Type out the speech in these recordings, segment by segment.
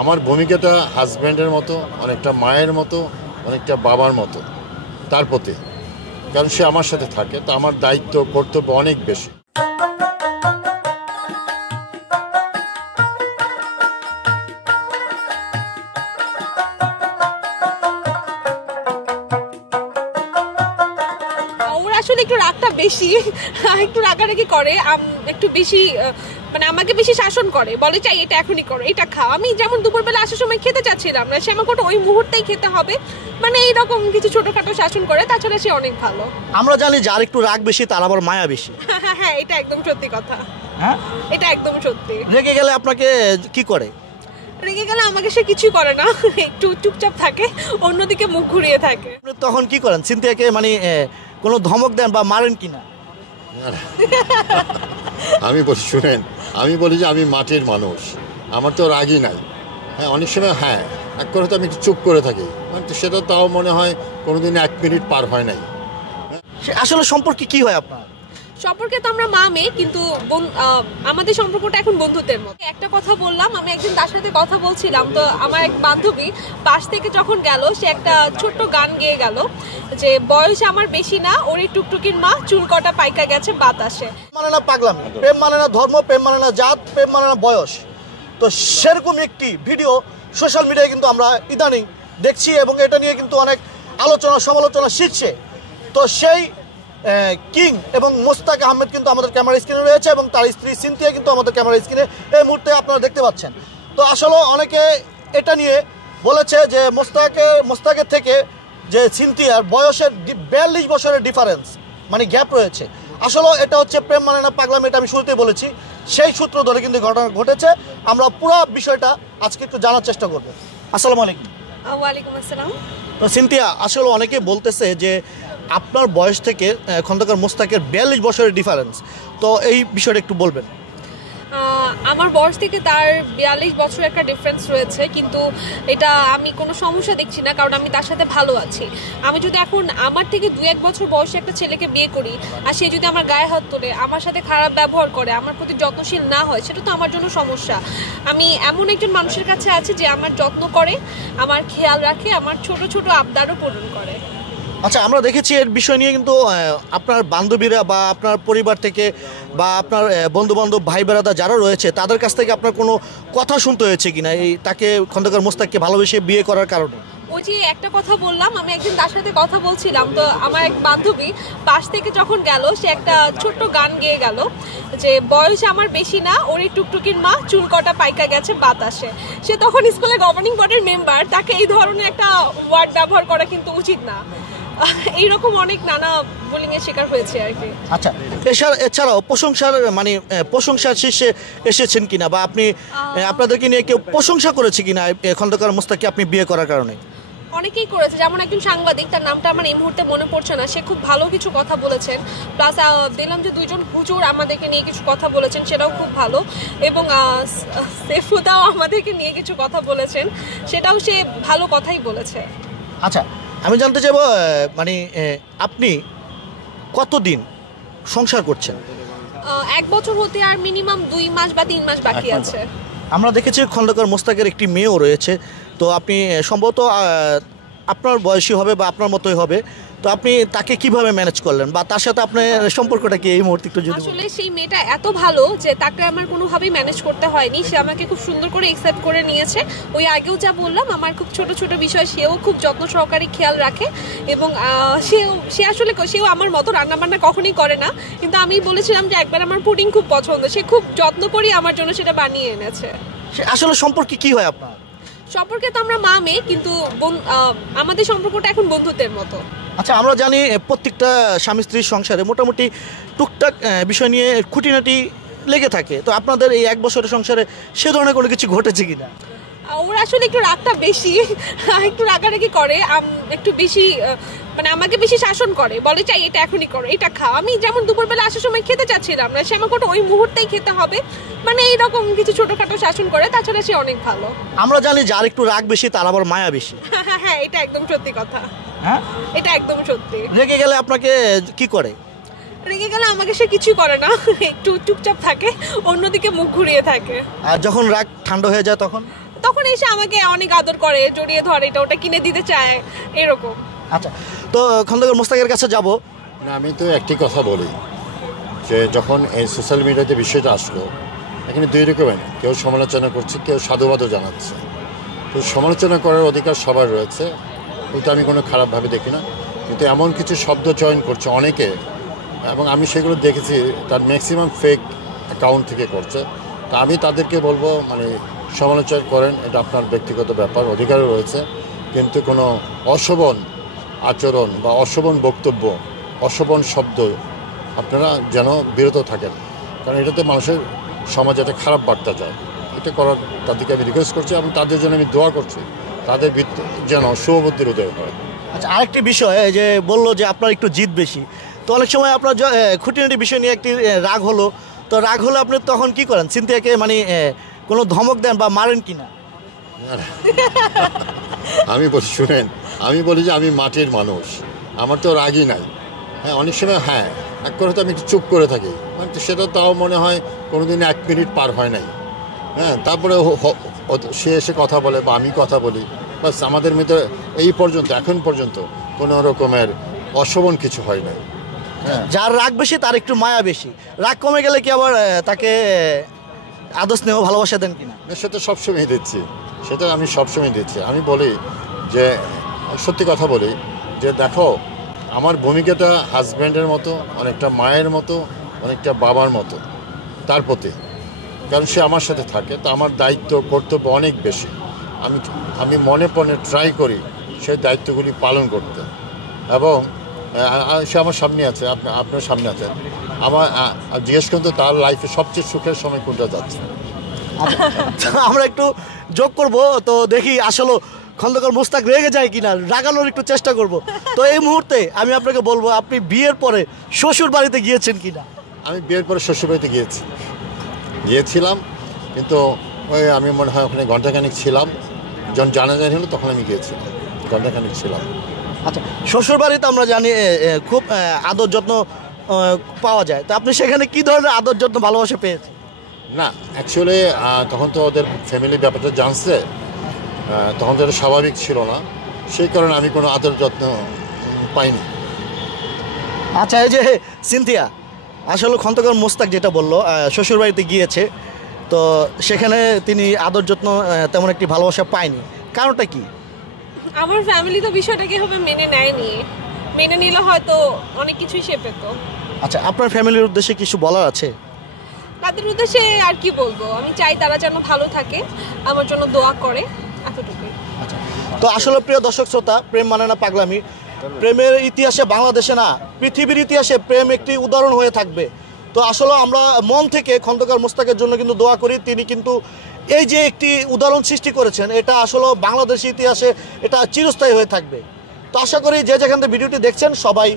আমার ভূমিকাটা হাজব্যান্ডের মতো, অনেকটা মায়ের মতো, অনেকটা বাবার মতো তার প্রতি, কারণ সে আমার সাথে থাকে, তো আমার দায়িত্ব কর্তব্য অনেক বেশি। আসলে একটু রাগটা বেশি, একটু রাগারাগি করে, একটু বেশি মানে আমাকে বেশি শাসন করে, বলে চাই এটা এখনই করো, এটা খাও। আমি যেমন দুপুরবেলা আসার সময় খেতে চাচ্ছিলাম না, সে আমাকে ওই মুহূর্তেই খেতে হবে, মানে এইরকম কিছু ছোটখাটো শাসন করে। তাছাড়া সে অনেক ভালো। আমরা জানি যার একটু রাগ বেশি তার আবার মায়া বেশি। হ্যাঁ, এটা একদম সত্যি কথা। হ্যাঁ, এটা একদম সত্যি। রেগে গেলে আপনাকে কি করে? রেগে গেলে আমাকে সে কিছুই করে না, একটু চুপচাপ থাকে, অন্যদিকে মুখ ঘুরিয়ে থাকে। তখন কি করেন? সিনথিয়াকে মানে কোনো ধমক দেন বা মারেন কিনা? আমি বলি, শুনেন, আমি বলি যে আমি মাটির মানুষ, আমার তো রাগই নাই। হ্যাঁ, অনেক সময় হ্যাঁ এক করে তো আমি একটু চুপ করে থাকি, মানে সেটা তাও মনে হয় কোনোদিন 1 মিনিট পার হয় নাই। আসলে সম্পর্কে কি হয় আপনার? সম্পর্কে তো আমরা মা মেয়ে, কিন্তু আমাদের সম্পর্কটা এখন বন্ধুত্বের মতো। একটা কথা বললাম, আমি একদিন তার সাথে কথা বলছিলাম, তো আমার এক বান্ধবী পাশ থেকে যখন গেল, সে একটা ছোট্ট গান গেয়ে গেল যে বয়স আমার বেশি না, ওরই টুকটুকির মা, চুল কটা পাইকা গেছে বাতাসে। মানে না পাগলাম, প্রেম মানে না ধর্ম, প্রেম মানে না জাত, প্রেম মানে না বয়স। তো সেরকম একটি ভিডিও সোশ্যাল মিডিয়ায় কিন্তু আমরা ইদানিং দেখছি, এবং এটা নিয়ে কিন্তু অনেক আলোচনা সমালোচনা শিখছে। তো সেই কিং এবং মোস্তাক আহমেদ কিন্তু আমাদের ক্যামেরা স্ক্রিনে রয়েছে, এবং তার স্ত্রী সিনথিয়া কিন্তু আমাদের ক্যামেরা স্ক্রিনে এই মুহূর্তে আপনারা দেখতে পাচ্ছেন। তো আসলে অনেকে এটা নিয়ে বলেছে যে মোস্তাকের থেকে যে সিনথিয়ার বয়সের 42 বছরের ডিফারেন্স, মানে গ্যাপ রয়েছে। আসলে এটা হচ্ছে প্রেম মানে না পাগলাম, এটা আমি শুরুতেই বলেছি। সেই সূত্র ধরে কিন্তু ঘটনা ঘটেছে। আমরা পুরো বিষয়টা আজকে একটু জানার চেষ্টা করব। আসসালামু আলাইকুম। ওয়ালাইকুম আসসালাম। তো সিনথিয়া, আসলে অনেকে বলতেছে যে আপনার বয়স থেকে খন্দকার মোস্তাকের 42 বছরের ডিফারেন্স, তো এই বিষয়টা একটু বলবেন। আমার বয়স থেকে তার 42 বছর একটা ডিফারেন্স রয়েছে, কিন্তু এটা আমি কোনো সমস্যা দেখছি না, কারণ আমি তার সাথে ভালো আছি। আমি যদি এখন আমার থেকে 2-1 বছর বয়সে একটা ছেলেকে বিয়ে করি, আর সে যদি আমার গায়ে হাত তোলে, আমার সাথে খারাপ ব্যবহার করে, আমার প্রতি যত্নশীল না হয়, সেটা তো আমার জন্য সমস্যা। আমি এমন একজন মানুষের কাছে আছি যে আমার যত্ন করে, আমার খেয়াল রাখে, আমার ছোট ছোট আবদারও পূরণ করে। আচ্ছা, আমরা দেখেছি এর বিষয় নিয়ে কিন্তু আপনার বান্ধবীরা বা আপনার পরিবার থেকে বা আপনার বন্ধুবান্ধব ভাই বেড়াদা যারা রয়েছে তাদের কাছ থেকে আপনার কোনো কথা শুনতে হয়েছে কিনা এই তাকে, খন্দকার মোস্তাককে ভালোবেসে বিয়ে করার কারণে? ওই যে একটা কথা বললাম, আমি একদিন তার সাথে কথা বলছিলাম, তো আমার এক বান্ধবী পাশ থেকে যখন গেল, সে একটা ছোট্ট গান গেয়ে গেল যে বয়স আমার বেশি না, ওরই টুকটুকির মা, চুল কটা পাইকা গেছে বাতাসে। সে তখন স্কুলের গভর্নিং বডির মেম্বার, তাকে এই ধরনের একটা ওয়ার্ড ব্যবহার করা কিন্তু উচিত না। এইরকম অনেক নানা বুলিং এর শিকার হয়েছে আর কি। আচ্ছা, এছাড়াও প্রশংসার শীর্ষে এসেছেন কিনা, বা আপনি আপনাদেরকে নিয়ে কেউ প্রশংসা করেছে কিনা খন্দকার মোস্তাককে আপনি বিয়ে করার কারণে? অনেকেই করেছে, যেমন একজন সাংবাদিক, তার নামটা আমার এই মুহূর্তে মনে পড়ছে না, সে খুব ভালো কিছু কথা বলেছেন। প্লাস দেখলাম যে 2জন হুজুর আমাদেরকে নিয়ে কিছু কথা বলেছেন, সেটাও খুব ভালো। এবং সেফুদাও আমাদেরকে নিয়ে কিছু কথা বলেছেন, সেটাও সে ভালো কথাই বলেছে। আচ্ছা, আমি জানতে চাইব মানে আপনি কতদিন সংসার করছেন? 1 বছর হতে আর মিনিমাম 2 মাস বা 3 মাস বাকি আছে। আমরা দেখেছি খন্দকার মোস্তাকের একটি মেয়েও রয়েছে, তো আপনি সম্ভবত আপনার বয়সী হবে বা আপনার মতোই হবে, তো আপনি তাকে কিভাবে ম্যানেজ করলেন বা তার সাথে আপনার সম্পর্কটা কি এই মুহূর্তে একটু যদি? আসলে সেই মেয়েটা এত ভালো যে তাকে আমার কোনোভাবেই ম্যানেজ করতে হয়নি, সে আমাকে খুব সুন্দর করে অ্যাকসেপ্ট করে নিয়েছে। ওই আগেও যা বললাম, আমার খুব ছোট ছোট বিষয় সেও খুব যত্ন সহকারে খেয়াল রাখে, এবং সেও আমার মতো রান্নাবান্না কখনোই করে না, কিন্তু আমি বলেছিলাম যে একবার আমার পুডিং খুব পছন্দ, সে খুব যত্ন করে আমার জন্য সেটা বানিয়ে এনেছে। আসলে সম্পর্কে কি হয় আপনার? সম্পর্কে তো আমরা মা মেয়ে, কিন্তু আমাদের সম্পর্কটা এখন বন্ধুত্বের মতো। আচ্ছা, আমরা জানি প্রত্যেকটা স্বামী স্ত্রীর সংসারে মোটামুটি টুকটাক বিষয় নিয়ে খুঁটিনাটি লেগে থাকে, তো আপনাদের এই 1 বছরের সংসারে সে ধরনের কোনো কিছু ঘটেছে কিনা? ওর আসলে একটু রাগটা বেশি, একটু রাগারাগি করে, একটু বেশি মানে আমাকে বেশি শাসন করে, বলে চাই এটা এখনই করো, এটা খাও। আমি যেমন দুপুরবেলা আসার সময় খেতে চাচ্ছিলাম না, সে আমাকে ওই মুহূর্তেই খেতে হবে, মানে এইরকম কিছু ছোটখাটো শাসন করে। তাছাড়া সে অনেক ভালো। আমরা জানি যার একটু রাগ বেশি তার আবার মায়া বেশি। হ্যাঁ, এটা একদম সত্যি কথা। হ্যাঁ, এটা একদম সত্যি। রেগে গেলে আপনাকে কি করে? রেগে গেলে আমাকে সে কিছুই করে না, একটু চুপচাপ থাকে, অন্যদিকে মুখ ঘুরিয়ে থাকে। আর যখন রাগ ঠান্ডা হয়ে যায় তখন এসে আমাকে অনেক আদর করে, জড়িয়ে ধরে, এটা ওটা কিনে দিতে চায় এরকম। আচ্ছা, তো খন্দকার মোস্তাকের কাছে যাব। না, আমি তো একটি কথা বলি যে যখন এই সোশ্যাল মিডিয়াতে বিষয়টা আসলো, এখানে দুই রকমের, কেউ সমালোচনা করছে, কেউ সাধুবাদও জানাচ্ছে। তো সমালোচনা করার অধিকার সবার রয়েছে, কিন্তু আমি কোনো খারাপভাবে দেখি না। কিন্তু এমন কিছু শব্দ চয়ন করছে অনেকে, এবং আমি সেগুলো দেখেছি, তার ম্যাক্সিমাম ফেক অ্যাকাউন্ট থেকে করছে। তা আমি তাদেরকে বলবো, মানে সমালোচনা করেন, এটা আপনার ব্যক্তিগত ব্যাপার, অধিকারও রয়েছে, কিন্তু কোনো অশোভন আচরণ বা অশোভন বক্তব্য, অশোভন শব্দ আপনারা যেন বিরত থাকেন, কারণ এটাতে মানুষের সমাজে একটা খারাপ বার্তা যায়। এটা করার তাদেরকে আমি রিকোয়েস্ট করছি, এবং তাদের জন্য আমি দোয়া করছি, তাদের যেন শুভবুদ্ধির উদয় হয়। আচ্ছা, আরেকটি বিষয় যে বললো যে আপনার একটু জিদ বেশি, তো অনেক সময় আপনার খুঁটিনাটি বিষয় নিয়ে একটি রাগ হলো, তো রাগ হলে আপনি তখন কি করেন? সিনথিয়াকে মানে কোনো ধমক দেন বা মারেন কিনা? আমি বলি, শুনেন, আমি বলি যে আমি মাটির মানুষ, আমার তো রাগই নাই। হ্যাঁ, অনেক সময় হ্যাঁ এক করে তো আমি একটু চুপ করে থাকি, মানে সেটা তাও মনে হয় কোনোদিন 1 মিনিট পার হয় নাই। হ্যাঁ, তারপরে সে এসে কথা বলে বা আমি কথা বলি, বাস আমাদের মধ্যে এই পর্যন্ত, এখন পর্যন্ত কোনো রকমের অশোভন কিছু হয় নাই। যার রাগ বেশি তার একটু মায়া বেশি, রাগ কমে গেলে কি আবার তাকে আদর স্নেহ ভালোবাসা দেন কিনা? সেটা সবসময় দিচ্ছি, সেটা আমি সবসময় দিচ্ছি। আমি বলি যে, সত্যি কথা বলি যে দেখো, আমার ভূমিকাটা হাজব্যান্ডের মতো, অনেকটা মায়ের মতো, অনেকটা বাবার মতো তার প্রতি, কারণ সে আমার সাথে থাকে। তো আমার দায়িত্ব কর্তব্য অনেক বেশি। আমি মনে প্রাণে ট্রাই করি সেই দায়িত্বগুলি পালন করতে, এবং সে আমার সামনে আছে, আপনার সামনে আছে। আমার জিজ্ঞেস করতে তার লাইফে সবচেয়ে সুখের সময় কোনটা যাচ্ছে। আমরা একটু যোগ করব, তো দেখি আসলে খন্দকার মোস্তাক রেগে যায় কিনা, রাগানোর একটু চেষ্টা করব। তো এই মুহূর্তে আমি আপনাকে বলবো, আপনি বিয়ের পরে শ্বশুর বাড়িতে গিয়েছেন কিনা? আমি বিয়ের পরে শ্বশুর বাড়িতে গিয়েছিলাম, কিন্তু ওই আমি মনে হয় ওখানে ঘণ্টাখানিক ছিলাম। যখন জানাজানি হলো তখন আমি গিয়েছিলাম, ঘণ্টাখানিক ছিলাম। আচ্ছা, শ্বশুর বাড়িতে আমরা জানি খুব আদর যত্ন পাওয়া যায়, তো আপনি সেখানে কি ধরনের আদর যত্ন ভালোবাসা পেয়েছেন? না, অ্যাকচুয়ালি তখন তো ওদের ফ্যামিলি ব্যাপারটা জানছে, তখন তো এটা স্বাভাবিক ছিল না, সেই কারণে আমি কোনো আদর যত্ন পাইনি। আচ্ছা, এই যে সিনথিয়া, আসলে খন্দকার মোস্তাক যেটা বললো শ্বশুর বাড়িতে গিয়েছে, তো সেখানে তিনি আদর যত্ন তেমন একটি ভালোবাসা পায়নি, কারণটা কি? আমার ফ্যামিলি তো বিষয়টাকে এভাবে মেনে নেয়নি, মেনে নিলে হয়তো অনেক কিছুই সে পেত। আচ্ছা, আপনার ফ্যামিলির উদ্দেশ্যে কিছু বলার আছে? তাদের উদ্দেশ্যে আর কি বলবো, আমি চাই তারা যেন ভালো থাকে, আমার জন্য দোয়া করে, এতটুকুই। আচ্ছা, তো আসলে প্রিয় দর্শক শ্রোতা, প্রেম মানে না পাগলামি, প্রেমের ইতিহাসে বাংলাদেশে না পৃথিবীর ইতিহাসে প্রেম একটি উদাহরণ হয়ে থাকবে। তো আসলে আমরা মন থেকে খন্দকার মোস্তাকের জন্য কিন্তু দোয়া করি, তিনি কিন্তু এই যে একটি উদাহরণ সৃষ্টি করেছেন, এটা আসলে বাংলাদেশের ইতিহাসে এটা চিরস্থায়ী হয়ে থাকবে। তো আশা করি যে যেখান থেকে ভিডিওটি দেখছেন সবাই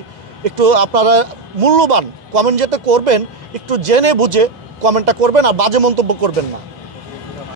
একটু আপনারা মূল্যবান কমেন্ট যেটা করবেন, একটু জেনে বুঝে কমেন্টটা করবেন, আর বাজে মন্তব্য করবেন না।